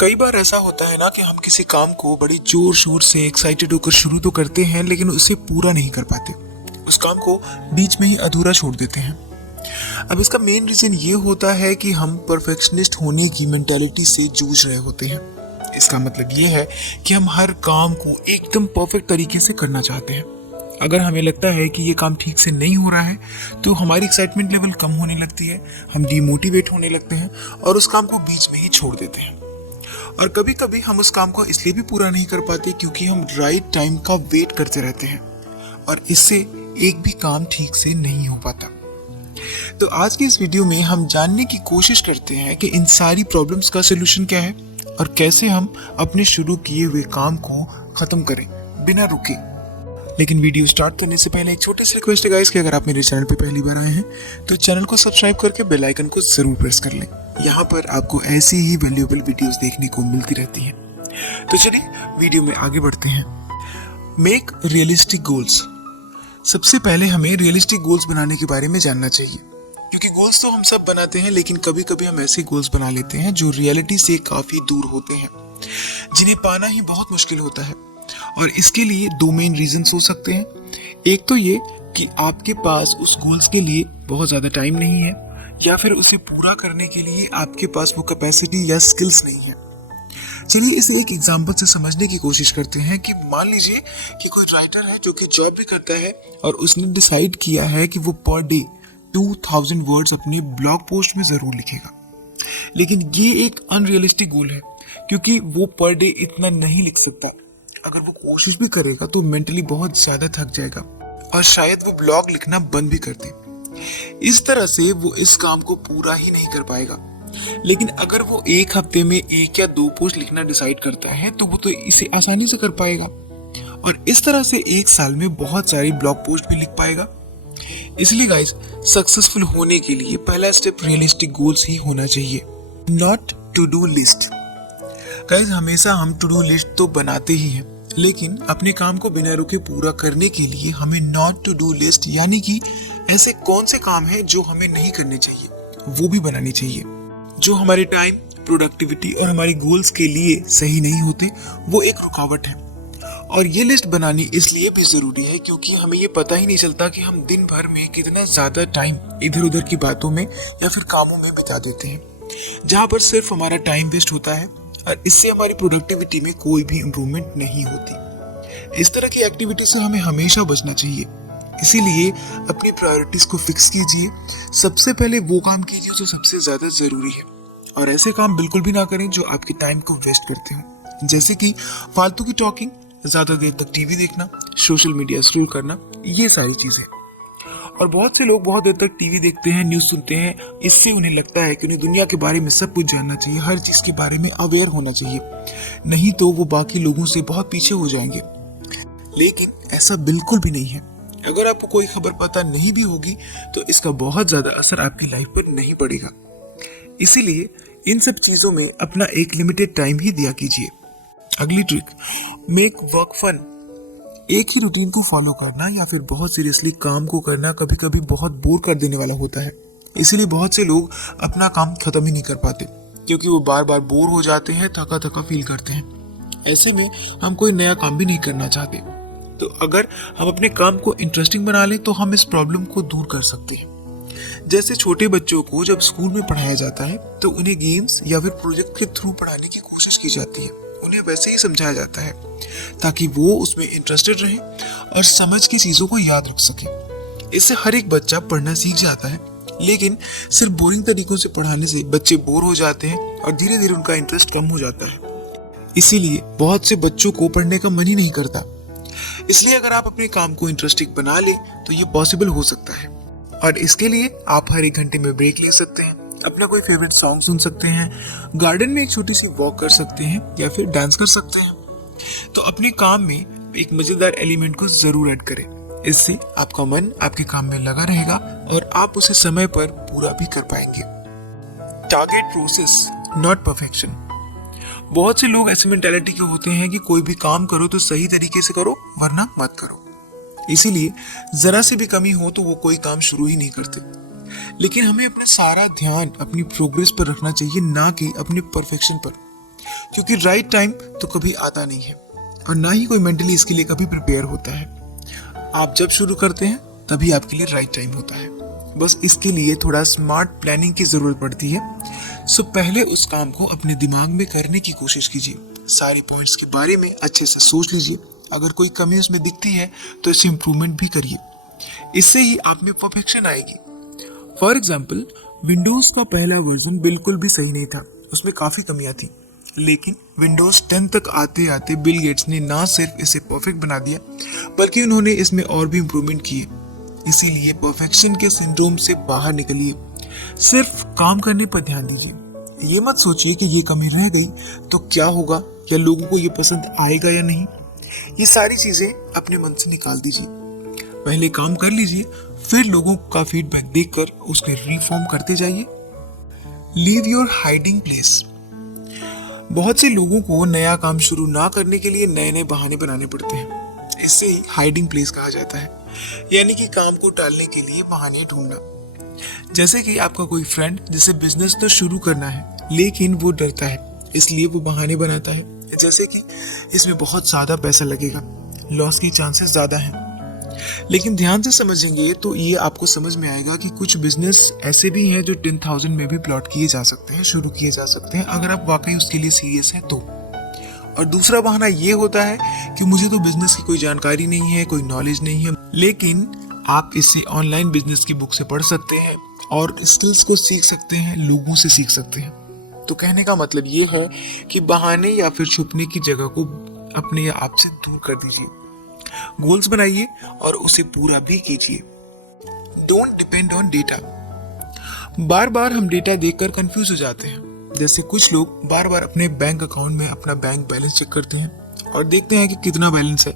कई बार ऐसा होता है ना कि हम किसी काम को बड़ी जोर शोर से एक्साइटेड होकर शुरू तो करते हैं, लेकिन उसे पूरा नहीं कर पाते। उस काम को बीच में ही अधूरा छोड़ देते हैं। अब इसका मेन रीजन ये होता है कि हम परफेक्शनिस्ट होने की मेंटालिटी से जूझ रहे होते हैं। इसका मतलब ये है कि हम हर काम को एकदम परफेक्ट तरीके से करना चाहते हैं। अगर हमें लगता है कि ये काम ठीक से नहीं हो रहा है तो हमारी एक्साइटमेंट लेवल कम होने लगती है, हम डिमोटिवेट होने लगते हैं और उस काम को बीच में ही छोड़ देते हैं। और कभी कभी हम उस काम को इसलिए भी पूरा नहीं कर पाते क्योंकि हम राइट टाइम का वेट करते रहते हैं और इससे एक भी काम ठीक से नहीं हो पाता। तो आज की इस वीडियो में हम जानने की कोशिश करते हैं कि इन सारी प्रॉब्लम्स का सोल्यूशन क्या है और कैसे हम अपने शुरू किए हुए काम को खत्म करें बिना रुके। लेकिन वीडियो स्टार्ट करने से पहले एक छोटी सी रिक्वेस्ट है गाइस कि अगर आप मेरे चैनल पे पहली बार आए हैं तो चैनल को सब्सक्राइब करके बेल आइकन को जरूर प्रेस कर लें। यहाँ पर आपको ऐसी ही वैल्यूएबल वीडियोस देखने को मिलती रहती हैं। तो चलिए वीडियो में आगे बढ़ते हैं। Make realistic goals. सबसे पहले हमें रियलिस्टिक गोल्स बनाने के बारे में जानना चाहिए, क्योंकि गोल्स तो हम सब बनाते हैं, लेकिन कभी कभी हम ऐसे गोल्स बना लेते हैं जो रियलिटी से काफी दूर होते हैं, जिन्हें पाना ही बहुत मुश्किल होता है। और इसके लिए दो मेन रीजंस हो सकते हैं। एक तो ये कि आपके पास उस गोल्स के लिए बहुत ज़्यादा टाइम नहीं है, या फिर उसे पूरा करने के लिए आपके पास वो कैपेसिटी या स्किल्स नहीं है। चलिए इसे एक एग्जांपल से समझने की कोशिश करते हैं कि मान लीजिए कि कोई राइटर है जो कि जॉब भी करता है और उसने डिसाइड किया है कि वो पर डे 2000 वर्ड्स अपने ब्लॉग पोस्ट में ज़रूर लिखेगा। लेकिन ये एक अनरियलिस्टिक गोल है, क्योंकि वो पर डे इतना नहीं लिख सकता। अगर वो कोशिश भी करेगा तो मेंटली बहुत ज्यादा थक जाएगा और शायद वो ब्लॉग लिखना बंद भी कर दे। इस तरह से वो इस काम को पूरा ही नहीं कर पाएगा। लेकिन अगर वो एक हफ्ते में 1 या 2 पोस्ट लिखना डिसाइड करता है तो वो तो इसे आसानी से कर पाएगा और इस तरह से 1 साल में बहुत सारी ब्लॉग पोस्ट भी लिख पाएगा। इसलिए गाइस, सक्सेसफुल होने के लिए पहला स्टेप रियलिस्टिक गोल्स ही होना चाहिए, not to do list. Guys, हमेशा हम टू डू लिस्ट तो बनाते ही हैं, लेकिन अपने काम को बिना रुके पूरा करने के लिए हमें नॉट टू डू लिस्ट, यानी कि ऐसे कौन से काम हैं जो हमें नहीं करने चाहिए, वो भी बनानी चाहिए। जो हमारे टाइम, प्रोडक्टिविटी और हमारे गोल्स के लिए सही नहीं होते, वो एक रुकावट है। और ये लिस्ट बनानी इसलिए भी जरूरी है क्योंकि हमें ये पता ही नहीं चलता कि हम दिन भर में कितना ज्यादा टाइम इधर उधर की बातों में या फिर कामों में बिता देते हैं, जहाँ पर सिर्फ हमारा टाइम वेस्ट होता है और इससे हमारी प्रोडक्टिविटी में कोई भी इम्प्रूवमेंट नहीं होती। इस तरह की एक्टिविटी से हमें हमेशा बचना चाहिए। इसीलिए अपनी प्रायोरिटीज को फिक्स कीजिए। सबसे पहले वो काम कीजिए जो सबसे ज्यादा जरूरी है और ऐसे काम बिल्कुल भी ना करें जो आपके टाइम को वेस्ट करते हो, जैसे कि फालतू की टॉकिंग, ज्यादा देर तक टीवी देखना, सोशल मीडिया स्क्रॉल करना, ये सारी चीजें। और बहुत से लोग बहुत देर तक टीवी देखते हैं, न्यूज़ सुनते हैं, इससे उन्हें लगता है कि उन्हें दुनिया के बारे में सब कुछ जानना चाहिए, हर चीज़ के बारे में अवेयर होना चाहिए, नहीं तो वो बाकी लोगों से बहुत पीछे हो जाएंगे। लेकिन ऐसा बिल्कुल भी नहीं है। अगर आपको कोई खबर पता नहीं भी होगी तो इसका बहुत ज़्यादा असर आपकी लाइफ पर नहीं पड़ेगा। इसीलिए इन सब चीज़ों में अपना एक लिमिटेड टाइम ही दिया कीजिए। अगली ट्रिक, मेक वर्क फन। एक ही रूटीन को फॉलो करना या फिर बहुत सीरियसली काम को करना कभी कभी बहुत बोर कर देने वाला होता है। इसीलिए बहुत से लोग अपना काम खत्म ही नहीं कर पाते, क्योंकि वो बार बार बोर हो जाते हैं, थका थका फील करते हैं। ऐसे में हम कोई नया काम भी नहीं करना चाहते। तो अगर हम अपने काम को इंटरेस्टिंग बना लें तो हम इस प्रॉब्लम को दूर कर सकते हैं। जैसे छोटे बच्चों को जब स्कूल में पढ़ाया जाता है तो उन्हें गेम्स या फिर प्रोजेक्ट के थ्रू पढ़ाने की कोशिश की जाती है, उन्हें वैसे ही समझाया जाता है ताकि वो उसमें इंटरेस्टेड रहे और समझ की चीजों को याद रख सके। इससे हर एक बच्चा पढ़ना सीख जाता है। लेकिन सिर्फ बोरिंग तरीकों से पढ़ाने से बच्चे बोर हो जाते हैं और धीरे धीरे उनका इंटरेस्ट कम हो जाता है। इसीलिए बहुत से बच्चों को पढ़ने का मन ही नहीं करता। इसलिए अगर आप अपने काम को इंटरेस्टिंग बना ले तो ये पॉसिबल हो सकता है। और इसके लिए आप हर 1 घंटे में ब्रेक ले सकते हैं, अपना कोई फेवरेट सॉन्ग सुन सकते हैं, गार्डन में एक छोटी सी वॉक कर सकते हैं या फिर डांस कर सकते हैं। तो अपने काम में एक मजेदार एलिमेंट को जरूर ऐड करें। इससे आपका मन आपके काम में लगा रहेगा और आप उसे समय पर पूरा भी कर पाएंगे। Target process, not perfection. बहुत से लोग ऐसी मेंटालिटी के होते हैं कि कोई भी काम करो तो सही तरीके से करो, वरना मत करो। इसीलिए जरा सी भी कमी हो तो वो कोई काम शुरू ही नहीं करते। लेकिन हमें अपना सारा ध्यान अपनी प्रोग्रेस पर रखना चाहिए, ना कि अपने परफेक्शन पर। क्योंकि राइट टाइम तो कभी आता नहीं है और ना ही कोई मेंटली इसके लिए कभी प्रिपेयर होता है। आप जब शुरू करते हैं तभी आपके लिए राइट टाइम होता है। बस इसके लिए थोड़ा स्मार्ट प्लानिंग की जरूरत पड़ती है। सो पहले उस काम को अपने दिमाग में करने की कोशिश कीजिए। सारे पॉइंट्स के बारे में अच्छे से सोच लीजिए। अगर कोई कमी उसमें दिखती है तो इसे इम्प्रूवमेंट भी करिए। इससे ही आप में परफेक्शन आएगी। फॉर एग्जाम्पल, विंडोज का पहला वर्जन बिल्कुल भी सही नहीं था, उसमें काफ़ी कमियां थी। लेकिन विंडोज 10 तक आते आते बिल गेट्स ने ना सिर्फ इसे परफेक्ट बना दिया बल्कि उन्होंने इसमें और भी इम्प्रूवमेंट किए। इसीलिए परफेक्शन के सिंड्रोम से बाहर निकलिए। सिर्फ काम करने पर ध्यान दीजिए। ये मत सोचिए कि ये कमी रह गई तो क्या होगा या लोगों को ये पसंद आएगा या नहीं। ये सारी चीजें अपने मन से निकाल दीजिए। पहले काम कर लीजिए, फिर लोगों का फीडबैक देखकर उसके रिफॉर्म करते जाइए। Leave your hiding place. बहुत से लोगों को नया काम शुरू ना करने के लिए नए नए बहाने बनाने पड़ते हैं। इससे ही हाइडिंग प्लेस कहा जाता है, यानी कि काम को टालने के लिए बहाने ढूंढना। जैसे कि आपका कोई फ्रेंड जिसे बिजनेस तो शुरू करना है लेकिन वो डरता है, इसलिए वो बहाने बनाता है, जैसे कि इसमें बहुत ज्यादा पैसा लगेगा, लॉस की चांसेस ज्यादा हैं। लेकिन ध्यान से समझेंगे तो ये आपको समझ में आएगा कि कुछ बिजनेस ऐसे भी हैं जो 10,000 में भी प्लॉट किए जा सकते हैं, शुरू किए जा सकते हैं, अगर आप वाकई उसके लिए सीरियस हैं तो। और दूसरा बहाना ये होता है कि मुझे तो बिजनेस की कोई जानकारी नहीं है, कोई नॉलेज नहीं है। लेकिन आप इसे ऑनलाइन बिजनेस की बुक से पढ़ सकते हैं और स्किल्स को सीख सकते हैं, लोगों से सीख सकते हैं। तो कहने का मतलब ये है कि बहाने या फिर छुपने की जगह को अपने आप से दूर कर दीजिए। गोल्स बनाइए और उसे पूरा भी कीजिए। Don't depend on data. बार बार हम डेटा देखकर कंफ्यूज हो जाते हैं। जैसे कुछ लोग बार बार अपने बैंक अकाउंट में अपना बैंक बैलेंस चेक करते हैं और देखते हैं कि कितना बैलेंस है।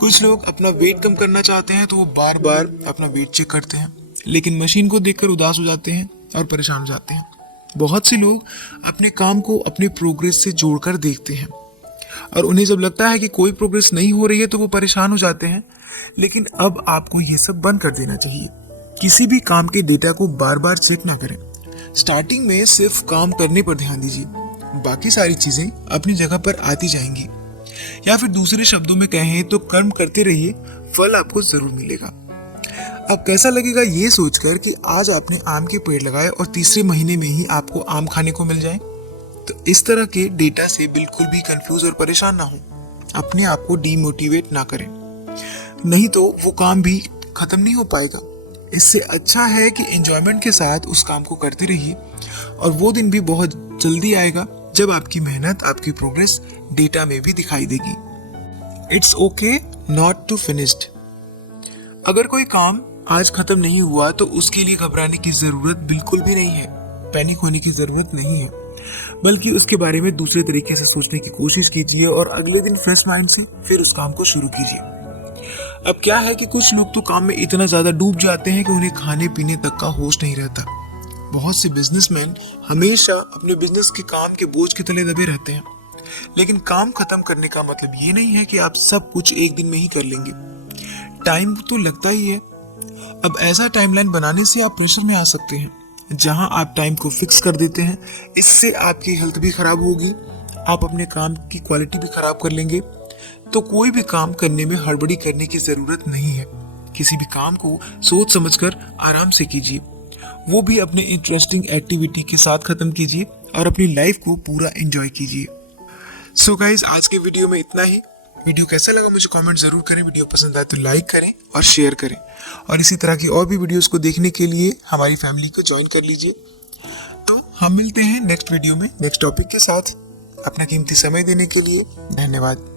कुछ लोग अपना वेट कम करना चाहते हैं तो वो बार बार अपना वेट चेक करते हैं, लेकिन मशीन को देखकर उदास हो जाते हैं और परेशान हो जाते हैं। बहुत से लोग अपने काम को अपने प्रोग्रेस से जोड़कर देखते हैं और उन्हें जब लगता है कि कोई प्रोग्रेस नहीं हो रही है तो वो परेशान हो जाते हैं। लेकिन अब आपको ये सब बंद कर देना चाहिए। किसी भी काम के डेटा को बार बार चेक ना करें। स्टार्टिंग में सिर्फ काम करने पर ध्यान दीजिए, बाकी सारी चीजें अपनी जगह पर आती जाएंगी। या फिर दूसरे शब्दों में कहें तो कर्म करते रहिए, फल आपको जरूर मिलेगा। अब कैसा लगेगा ये सोचकर कि आज आपने आम के पेड़ लगाए और तीसरे महीने में ही आपको आम खाने को मिल जाए। तो इस तरह के डेटा से बिल्कुल भी कंफ्यूज और परेशान ना हो। अपने आप को डीमोटिवेट ना करें, नहीं तो वो काम भी खत्म नहीं हो पाएगा। इससे अच्छा है कि एंजॉयमेंट के साथ उस काम को करते रहिए और वो दिन भी बहुत जल्दी आएगा जब आपकी मेहनत, आपकी प्रोग्रेस डेटा में भी दिखाई देगी। It's okay not to finished. अगर कोई काम आज खत्म नहीं हुआ तो उसके लिए घबराने की जरूरत बिल्कुल भी नहीं है। पैनिक होने की जरूरत नहीं है, बल्कि उसके बारे में दूसरे तरीके से सोचने की कोशिश कीजिए और अगले दिन फ्रेश माइंड से फिर उस काम को शुरू कीजिए। अब क्या है कि कुछ लोग तो काम में इतना ज्यादा डूब जाते हैं कि उन्हें खाने पीने तक का होश नहीं रहता। बहुत से बिजनेसमैन हमेशा अपने बिजनेस के काम के बोझ के तले दबे रहते हैं। लेकिन काम खत्म करने का मतलब ये नहीं है कि आप सब कुछ एक दिन में ही कर लेंगे। टाइम तो लगता ही है। अब ऐसा टाइमलाइन बनाने से आप प्रेशर में आ सकते हैं, जहां आप टाइम को फिक्स कर देते हैं। इससे आपकी हेल्थ भी खराब होगी, आप अपने काम की क्वालिटी भी खराब कर लेंगे। तो कोई भी काम करने में हड़बड़ी करने की जरूरत नहीं है। किसी भी काम को सोच समझकर आराम से कीजिए, वो भी अपने इंटरेस्टिंग एक्टिविटी के साथ खत्म कीजिए और अपनी लाइफ को पूरा एंजॉय कीजिए। सो गाइज, आज के वीडियो में इतना ही। वीडियो कैसा लगा मुझे कमेंट जरूर करें। वीडियो पसंद आए तो लाइक करें और शेयर करें। और इसी तरह की और भी वीडियोस को देखने के लिए हमारी फैमिली को ज्वाइन कर लीजिए। तो हम मिलते हैं नेक्स्ट वीडियो में नेक्स्ट टॉपिक के साथ। अपना कीमती समय देने के लिए धन्यवाद।